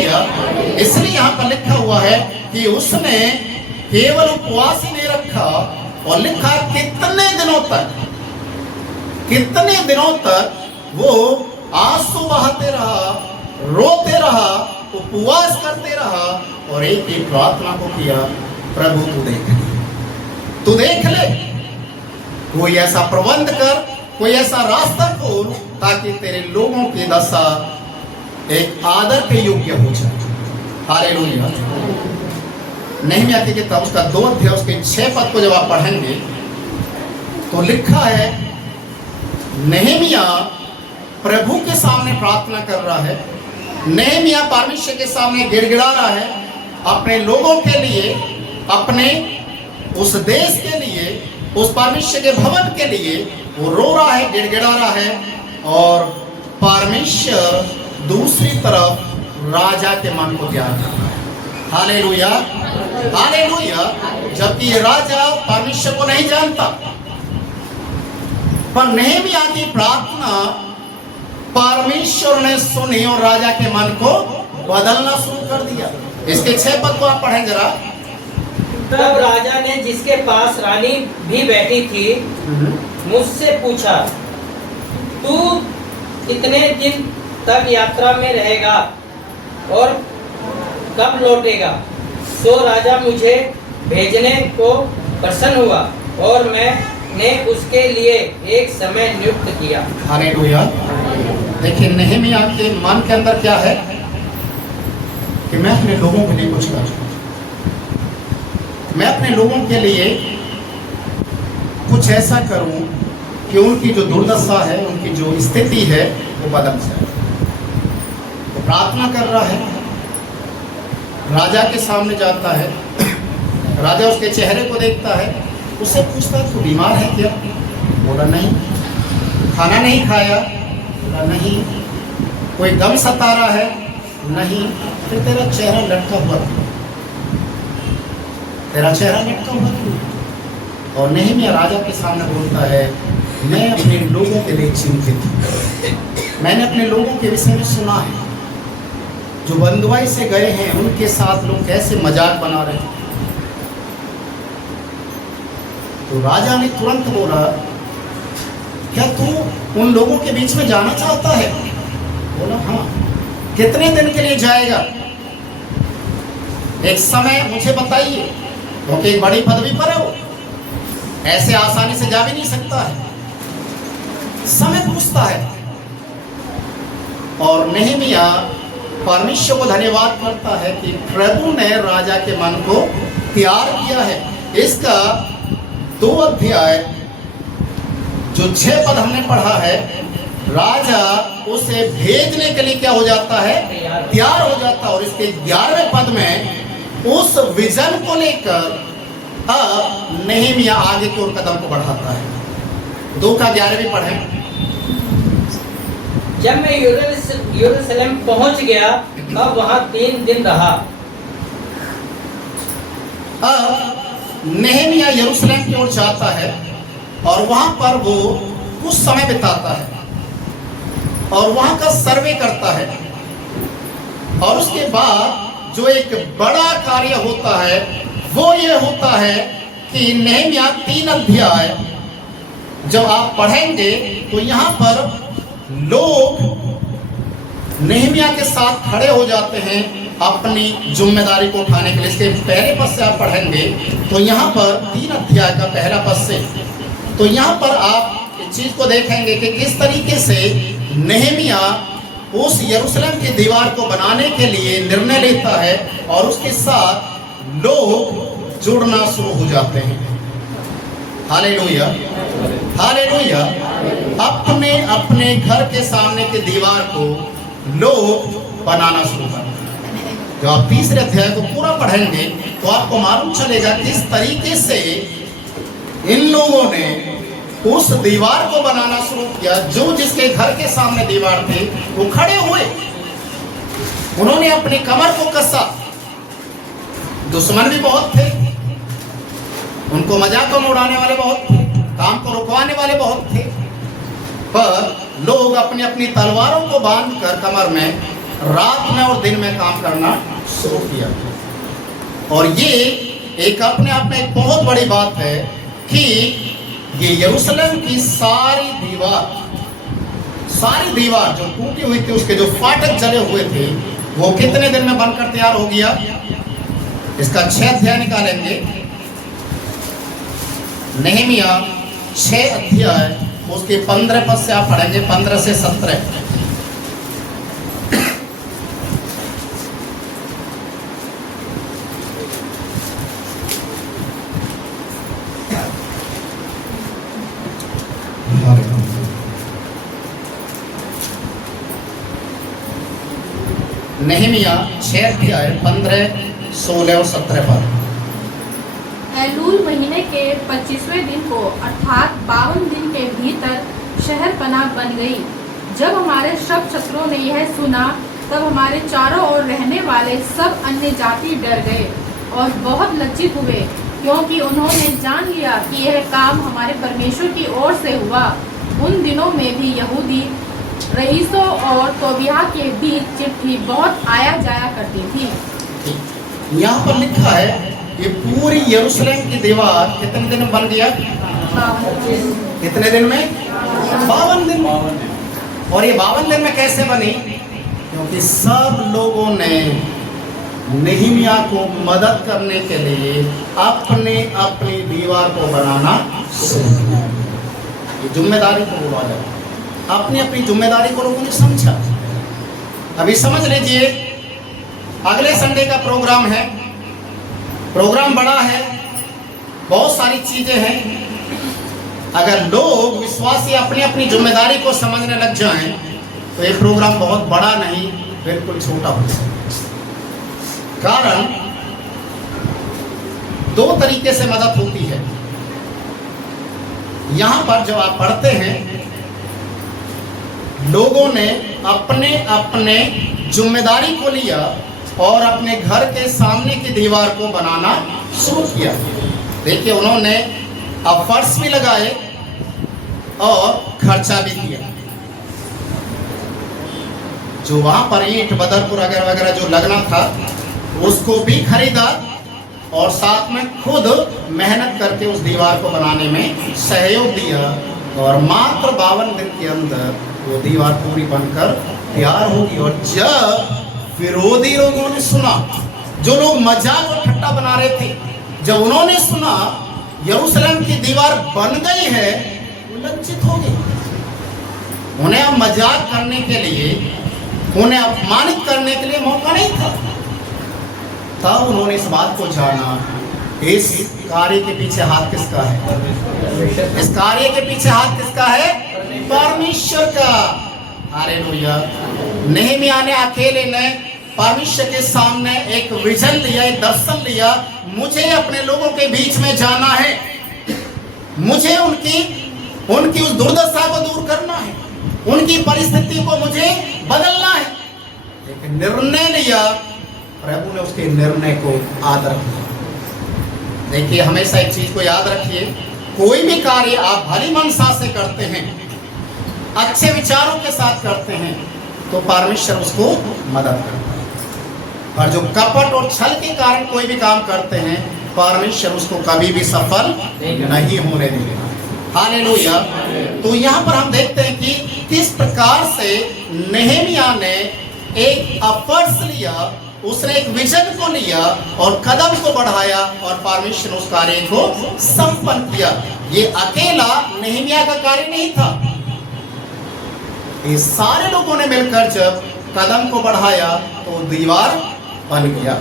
Hallelujah. इसलिए यहाँ पर लिखा हुआ है कि उसने केवल उपवास ही नहीं रखा, और लिखा कितने दिनों तक वो आंसू बहाते रहा, रोते रहा, उपवास करते रहा, और एक ही प्रार्थना को किया, प्रभु तू देख ले, कोई ऐसा प्रबंध कर, कोई ऐसा रास्ता खोल ताकि तेरे लोगों की दशा एक आदर के योग्य हो जाए। हालेलुया। नहम्याह की किताब उसका 2 अध्याय उसके 6 पद को जब आप पढ़ेंगे तो लिखा है, नहम्याह प्रभु के सामने प्रार्थना कर रहा है, नहम्याह परमेश्वर के सामने गिड़गिड़ा रहा है, अपने लोगों के लिए, अपने उस देश के लिए, उस परमेश्वर के भवन के लिए वो रो रहा है, गिड़गिड़ा रहा है, और परमेश्वर दूसरी तरफ राजा के मन को त्याग कर रहा है। Hallelujah, hallelujah. जबकि ये राजा परमेश्वर को नहीं जानता, पर नहम्याह की प्रार्थना परमेश्वर ने सुनी और राजा के मन को बदलना शुरू कर दिया। इसके 6 पद को आप पढ़ें जरा। तब राजा ने, जिसके पास रानी भी बैठी थी, मुझसे पूछा, तू कितने दिन तक यात्रा में रहेगा और कब लौटेगा? सो राजा मुझे भेजने को प्रसन्न हुआ और मैंने उसके लिए एक समय नियुक्त किया। हालेलुया। देखिए नहम्याह के मन के अंदर क्या है कि मैं अपने लोगों के लिए कुछ करूं, मैं अपने लोगों के लिए कुछ ऐसा करूं कि उनकी जो दुर्दशा है, उनकी जो स्थिति है वो बदल जाए। तो प्रार्थना कर रहा है, राजा के सामने जाता है, राजा उसके चेहरे को देखता है, उससे पूछता है तू बीमार है क्या? बोला नहीं। खाना नहीं खाया? बोला नहीं। कोई गम सता रहा है? नहीं। फिर तेरा चेहरा लटका हुआ क्यों? तेरा चेहरा लटका हुआ क्यों? और नहम्याह राजा के सामने बोलता है, मैं अपने लोगों के लिए चिंतित हूँ, मैंने अपने लोगों के विषय में सुना है, जो बंधुआई से गए हैं उनके साथ लोग कैसे मजाक बना रहे हैं। तो राजा ने तुरंत बोला, क्या तू उन लोगों के बीच में जाना चाहता है? बोला हाँ। कितने दिन के लिए जाएगा? एक समय मुझे बताइए, क्योंकि एक बड़ी पदवी पर है वो, ऐसे आसानी से जा भी नहीं सकता है, समय पूछता है। और नहम्याह परमेश्वर को धन्यवाद करता है कि प्रभु ने राजा के मन को तैयार किया है। इसका 2 अध्याय जो 6 पद हमने पढ़ा है, राजा उसे भेजने के लिए क्या हो जाता है? तैयार हो जाता है। और इसके 11वें पद में उस विजन को लेकर नहम्याह आगे की ओर कदम को बढ़ाता है। 2 का 11 भी पढ़ें। जब मैं यरूशलेम पहुंच गया, अब वहां 3 दिन रहा। नहम्याह यरूशलेम की ओर जाता है और वहां पर वो कुछ समय बिताता है और वहां का सर्वे करता है। और उसके बाद जो एक बड़ा कार्य होता है वो ये होता है कि नहम्याह 3 अध्याय जब आप पढ़ेंगे तो यहाँ पर लोग नहम्याह के साथ खड़े हो जाते हैं अपनी जिम्मेदारी को उठाने के लिए। इसके पहले पद से आप पढ़ेंगे तो यहाँ पर 3 अध्याय का पहला पद से, तो यहाँ पर आप इस चीज को देखेंगे कि किस तरीके से नहम्याह उस यरूशलेम की दीवार को बनाने के लिए निर्णय लेता है और उसके साथ लोग जुड़ना शुरू हो जाते हैं। Hallelujah, hallelujah. अपने अपने घर के सामने की दीवार को लोग बनाना शुरू करते हैं। जब आप 3 अध्याय को पूरा पढ़ेंगे तो आपको मालूम चलेगा किस तरीके से इन लोगों ने उस दीवार को बनाना शुरू किया। जो जिसके घर के सामने दीवार थी वो खड़े हुए, उन्होंने अपनी कमर को कसा। दुश्मन भी बहुत थे, उनको मजाक में उड़ाने वाले बहुत थे, काम को रुकवाने वाले बहुत थे, पर लोग अपनी अपनी तलवारों को बांधकर कमर में रात में और दिन में काम करना शुरू किया। और ये एक अपने आप में एक बहुत बड़ी बात है कि ये यरूशलेम की सारी दीवार जो टूटी हुई थी, उसके जो फाटक जले हुए थे, वो कितने दिन में बनकर तैयार हो गया? इसका 6 अध्याय निकालेंगे। नहमिया 6 अध्याय, उसके 15 पद से आप पढ़ेंगे, 15 से 17। नहमिया 6 अध्याय 15, 16 और 17 पर। एलूल महीने के 25वें दिन को अर्थात 52 दिन के भीतर शहर पनाह बन गई। जब हमारे सब शत्रुओं ने यह सुना, तब हमारे चारों ओर रहने वाले सब अन्य जाति डर गए और बहुत लज्जित हुए, क्योंकि उन्होंने जान लिया कि यह काम हमारे परमेश्वर की ओर से हुआ। उन दिनों में भी यहूदी रईसों और तोबिया के बीच चिट्ठी बहुत आया जाया करती थी। यहाँ पर लिखा है ये पूरी यरूशलेम की दीवार कितने दिन में बन गया? कितने दिन में? 52 दिन में। और ये 52 दिन में कैसे बनी? क्योंकि सब लोगों ने नहमिया को मदद करने के लिए अपनी दीवार को बनाना शुरू किया। ये जिम्मेदारी को बोला जाए, अपनी जिम्मेदारी को लोगों ने समझा। अभी समझ लीजिए, अगले संडे का प्रोग्राम है, प्रोग्राम बड़ा है, बहुत सारी चीजें हैं। अगर लोग विश्वासी अपनी जिम्मेदारी को समझने लग जाएं, तो ये प्रोग्राम बहुत बड़ा नहीं, बिल्कुल छोटा हो सकता है। कारण 2 तरीके से मदद होती है। यहां पर जब आप पढ़ते हैं, लोगों ने अपने जिम्मेदारी को लिया और अपने घर के सामने की दीवार को बनाना शुरू किया। देखिए, उन्होंने अब फर्श भी लगाए और खर्चा भी किया। जो वहां पर ईंट बदरपुर वगैरह वगैरह जो लगना था, उसको भी खरीदा और साथ में खुद मेहनत करके उस दीवार को बनाने में सहयोग दिया। और मात्र 52 दिन के अंदर वो दीवार पूरी बनकर तैयार होगी। और जब विरोधी लोगों ने सुना, जो लोग मजाक और ठट्टा बना रहे थे, जब उन्होंने सुना यरूशलेम की दीवार बन गई है, वो लज्जित हो गए। उन्हें अब मजाक करने के लिए, उन्हें अपमानित करने के लिए मौका नहीं था। तब उन्होंने इस बात को जाना, इस कार्य के पीछे हाथ किसका है? इस कार्य के पीछे हाथ किसका है? परमेश्वर का। हालेलुया। नहमिया ने अकेले ने परमेश्वर के सामने एक विजन लिया, एक दर्शन लिया। मुझे अपने लोगों के बीच में जाना है, मुझे उनकी उस दुर्दशा को दूर करना है, उनकी परिस्थिति को मुझे बदलना है। एक निर्णय लिया, प्रभु ने उसके निर्णय को आदर किया। देखिए, हमेशा एक चीज को याद रखिए, कोई भी कार्य आप भली मनसा से करते हैं, अच्छे विचारों के साथ करते हैं, तो परमेश्वर उसको मदद करता है। और जो कपट और छल के कारण कोई भी काम करते हैं, परमेश्वर उसको कभी भी सफल नहीं होने देगा। हालेलुया। तो यहाँ पर हम देखते हैं कि किस प्रकार से नहमिया ने एक एफर्ट्स लिया, उसने एक विजन को लिया और कदम को बढ़ाया और परमेश्वर उस कार्य को संपन्न किया। ये अकेला नहमिया का कार्य नहीं था, ये सारे लोगों ने मिलकर जब कदम को बढ़ाया तो दीवार बन गया।